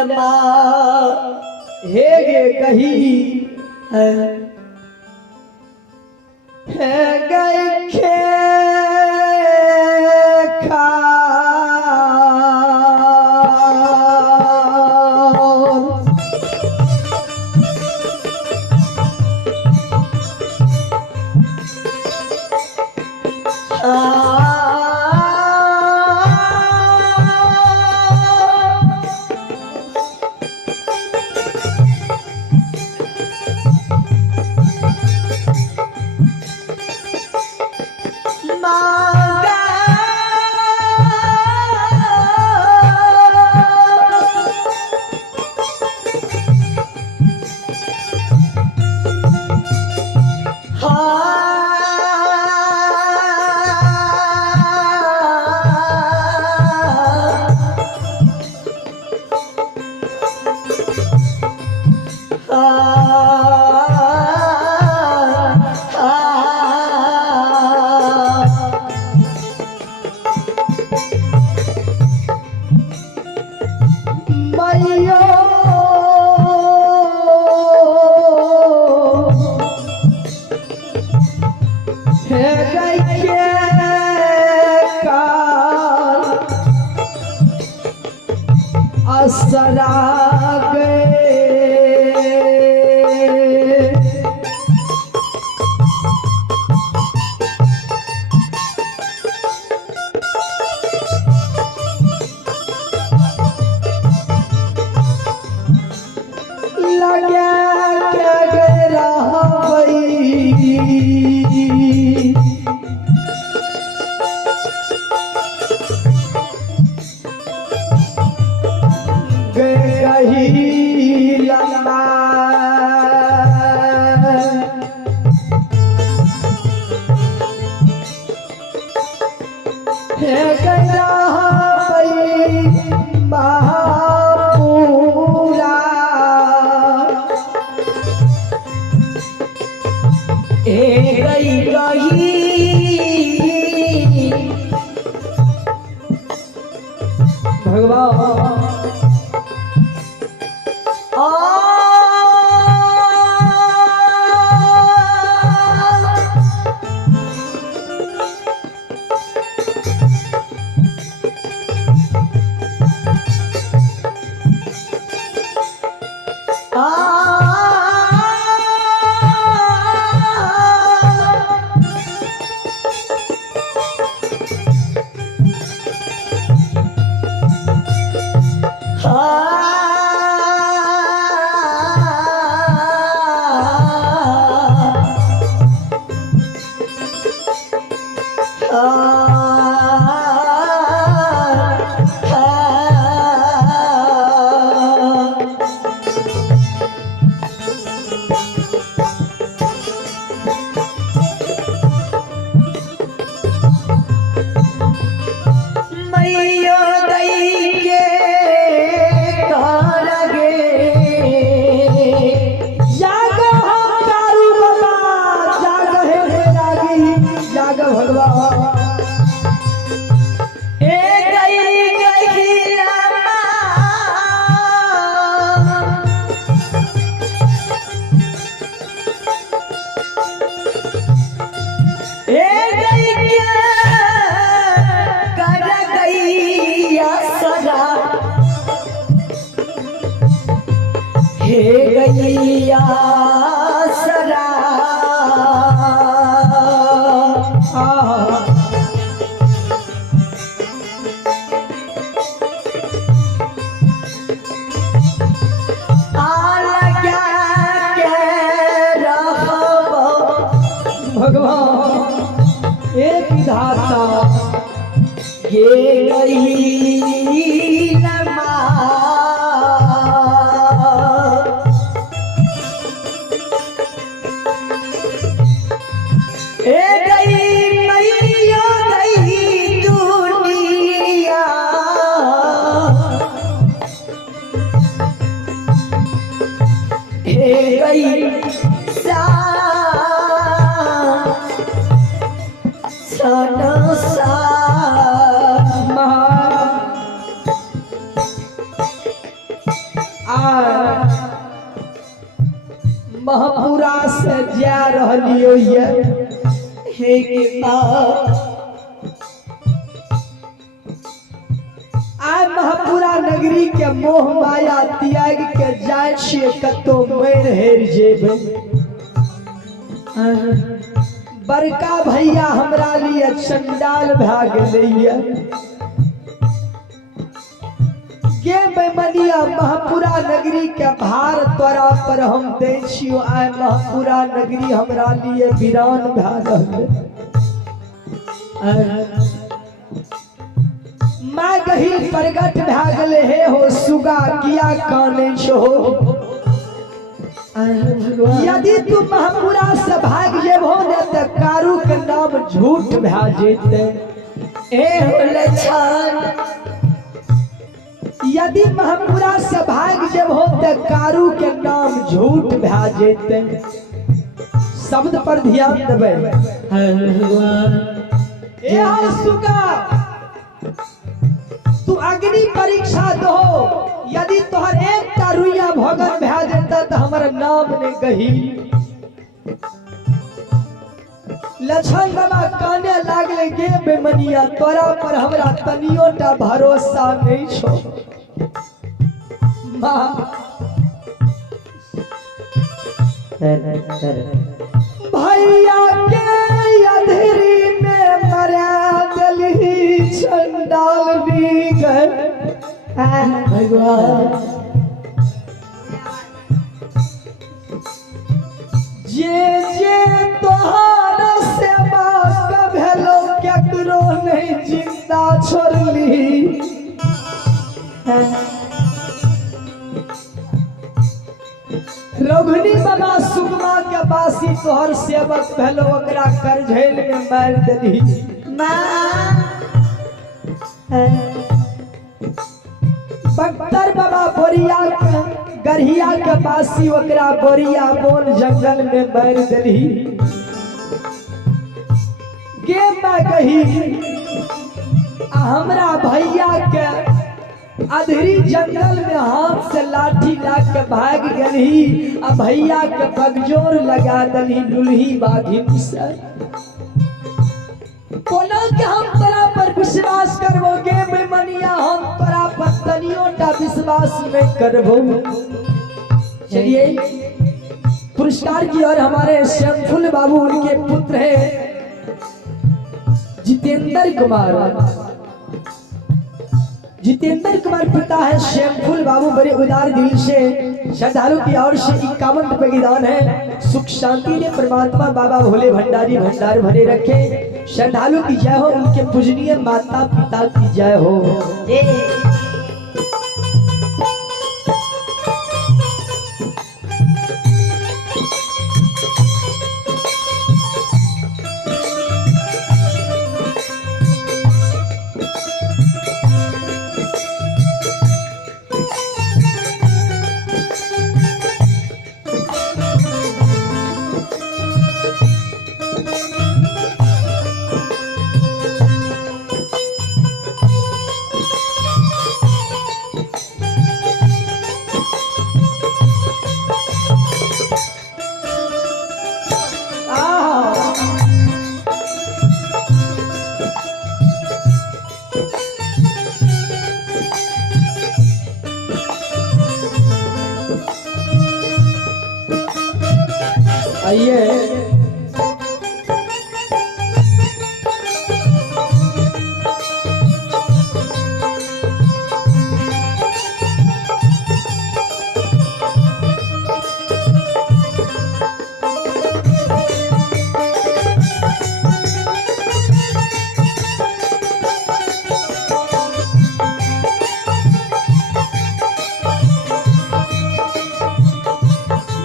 नमा हे गे कही है गई खे खा असरा लगा क्या गरा गई लम्बा है गया महापूरा गई भगवान गैया सरा भगवान एक धाता ये गई नमा जा रहलियो ये हे किताब आय महापुरा नगरी के मोह माया त्याग के जाय छिए कतो मर हेर जेबे। बड़का भैया हमरा लिए चंडाल भा गेलैया गे बेमनिया महापुरा नगरी के भार तोरा पर हम दै छियो। आय महापुरा नगरी हमरा लिए वीरान भा रहल। माँ गहिल प्रगट भा गेले हे हो सुगा किया काने छो। यदि तू महापुरा से भाग जेबो ने त कारू के नाम झूठ भा जेते। ए हो लछन यदि महापुरा से भाग जेबो त कारू के नाम झूठ भा जेते। शब्द पर ध्यान देबे। ए हो सुगा तू अग्नि परीक्षा दो यदि तोहर एक रुइया भगन भा जेता तो हमारा नाम ने गही। लछन बाबा काने लागले गे बेमनिया तोरा पर हमरा तनियोटा भरोसा नहीं छो। माँ भैया के अधरी में मरा दली चंडाल भी गए। भगवान जे जे तोहार सेवा भेलो केकरो नहीं जिंदा छोड़ली। रघुनी बाबा सुगमा के बासी तोहर सेवक भेलो ओकरा करझैल में मार देली। बख्तर बाबा बोरिया के गढ़िया के बासी ओकरा बोरिया बोन जंगल में मार देली। गे मैं कही हमरा भैया के अधरी जंगल में हाथ से लाठी लाग के भाग गली। आ भैया के बगजोर लगा दली दुल्ही बाघिन से। बोला कि हम तोरा पर विश्वास करबोगे बेमनिया हम तोरा पर तनियोटा विश्वास नहीं करबो। चलिए पुरस्कार की ओर हमारे श्यामफुल बाबू उनके पुत्र हैं जितेंद्र कुमार। जितेंद्र कुमार पिता है श्यामफुल बाबू बड़े उदार दिल से श्रद्धालु की ओर से 51 रुपए की दान है। सुख शांति ने परमात्मा बाबा भोले भंडारी भंडार भरे रखे। श्रद्धालु की जय हो उनके पूजनीय माता पिता की जय हो। आइए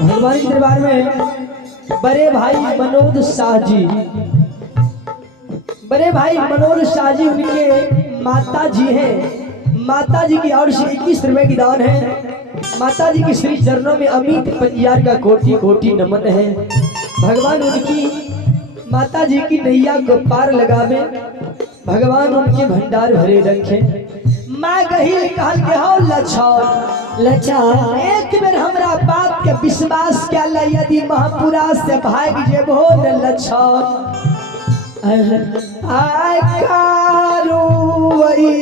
भगवान के दरबार में बड़े भाई मनोज शाह जी, बड़े भाई मनोज शाह जी उनके माता जी हैं। माता जी की ओर से 21 रुपए की दान है। माता जी के श्री चरणों में अमित पंजियार का कोटि कोटि नमन है। भगवान उनकी माता जी की नैया को पार लगावे, भगवान उनके भंडार भरे रखे। माँ गही कहल के हो लछन लचान एक बेर हमरा बात के विश्वास कैला यदि महापुरा से भाग जेबो न लछन आय कारुवई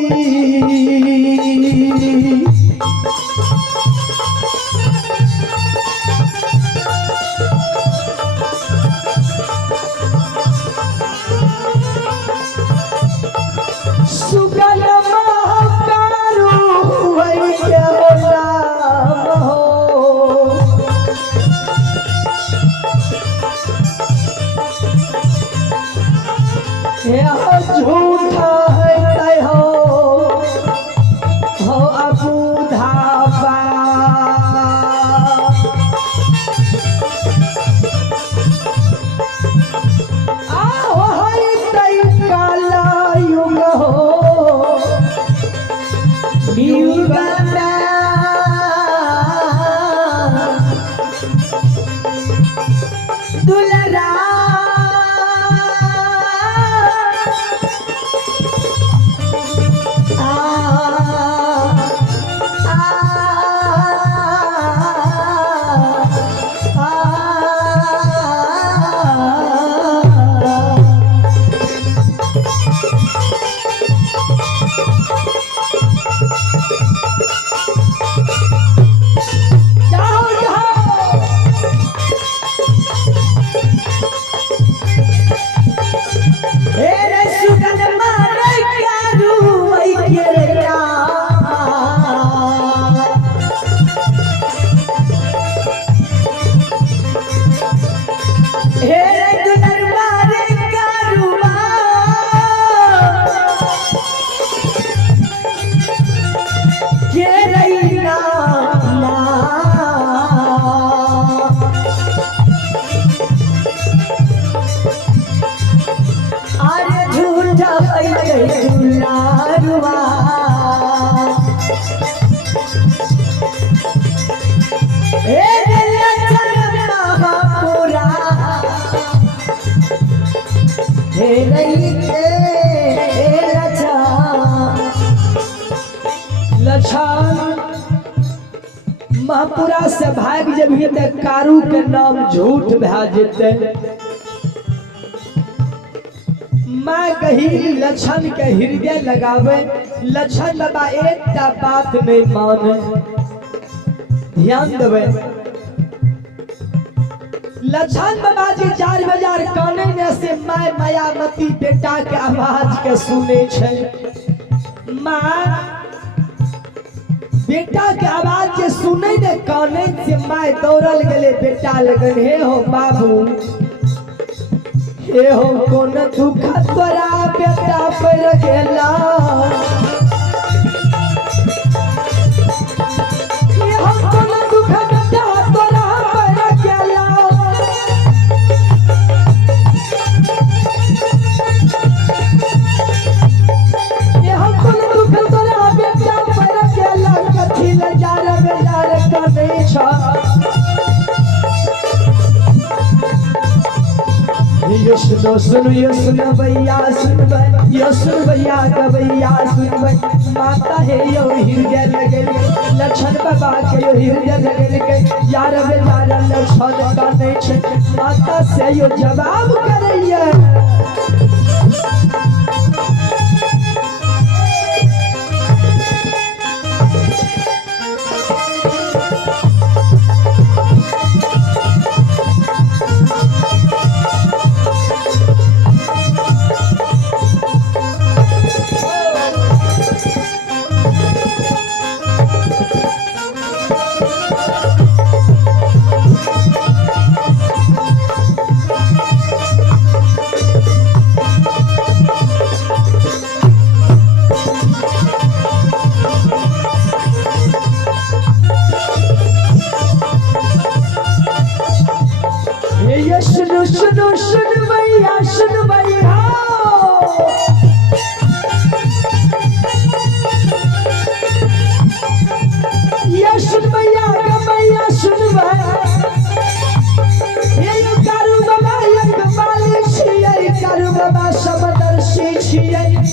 सुगल महाकारुवई के हो नाम हो झूठा है तय हो अबू धाबा आओ है तय काला युग हो युग दुलरा महापुरा से भाग जभी तक कारू के नाम झूठ भा जेते मैं कही लक्षण के हृदय लगावे लक्षण बाबा एक बात नहीं माने ध्यान देवे लक्षण बाबा जी 4 बाजार काने ने से माय मायावती बेटा के आवाज के सुने छे माँ बेटा के आवाज के सुने ने काने से माय दौड़ल गले बेटा लगन हे हो बाबू हे हो कौन दुख तोरा बेटा पर गेला हे हो कौन दुख बेटा तोरा पर गेला हे हो कौन दुख तोरा बेटा पर गेला कथी लजार बेजार करे छ सुन भैया सुन भैया गवैया सुन माता है यो हृदय लगल लक्षण बाबा के यो हृदय लगल यार बेचारा लक्षण का नहीं छे माता से यो जवाब करैया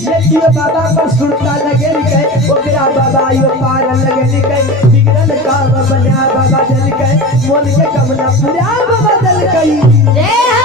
जेतियो बाबा पर सुरता लगे निके ओकरा बाबा यो पार लगे निके बिगड़ल काम बना बाबा जल के मोल के कमना पूरा बाबा जल कई जय